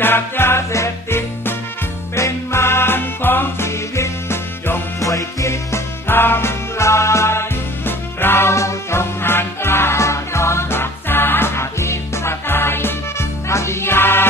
จากยาเสพติด เป็นมารของชีวิตย่อมช่วยคิดทำลาย เราจงหันกล้าน้อมรักษาอธิปไตยปฏิญา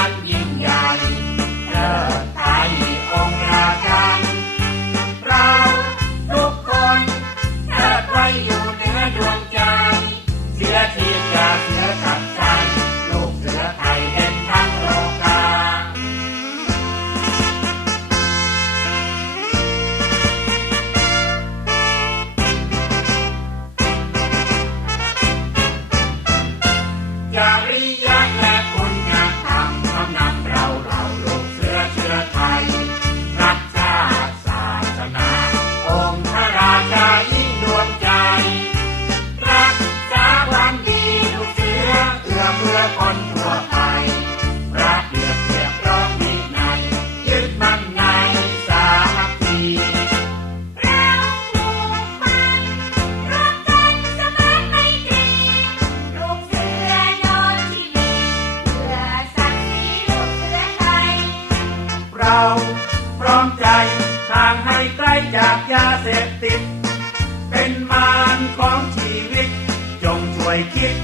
วยคิด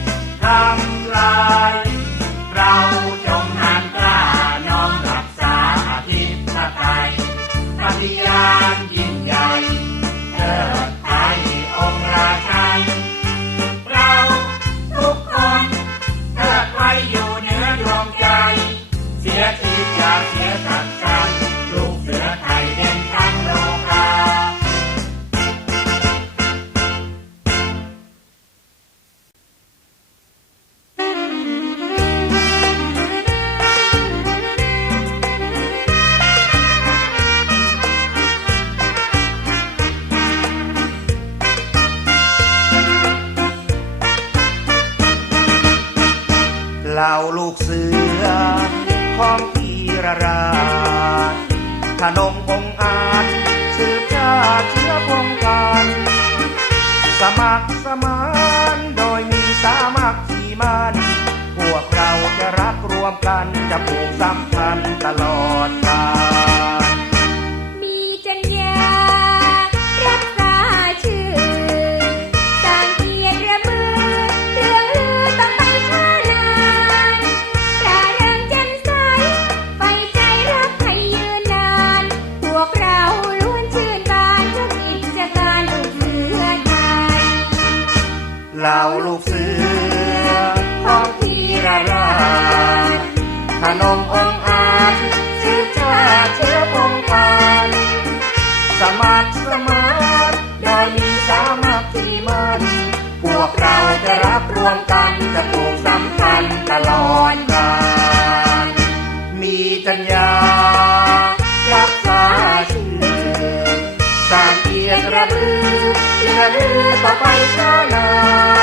ทำ เสือ ของพีรราชขนมองอาจสืบชาเชื้อพงการสมัครสมานโดยมีสามัคคีมันพวกเราจะรักรวมกันจะผูกสัมพันธ์ตลอด จะผูกสัมพันธ์ตลอดกาลมีจัญญารักษาชื่อสามเกียรติระลึกระลึกต่อไปก็นาน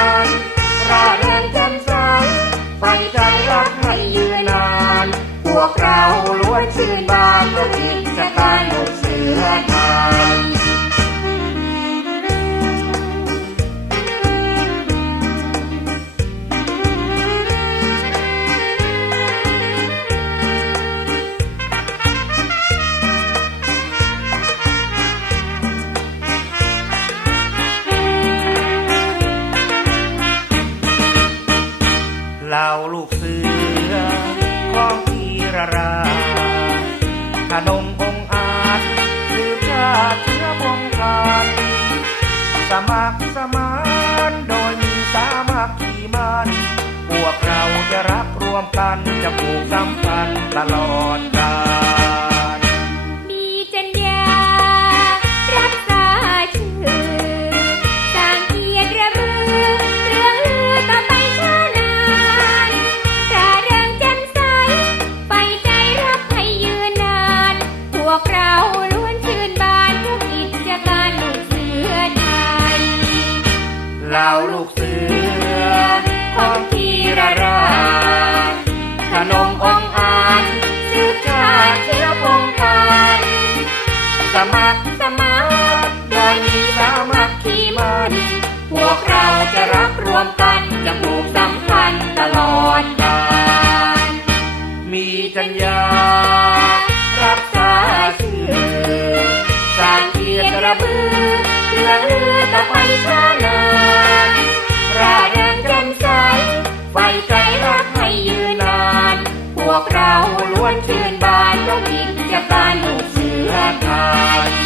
กสมานโดยมีสามัคคีมันพวกเราจะรักรวมกันจะผูกสัมพันธ์ตลอดกาลาวลูกเสือของพีระราขนมองอันซื้อชาเทียวพงกันสมัครสมัครโดยมีสามักขีมันพวกเราจะรักรวมกันจะปลูกสัมพันธ์ตลอดกาลมีจัญญารับษาชื่อสารเกียรติระบือเรือเรือตะไคร้ วิทย์จะปลาลูเสือไทย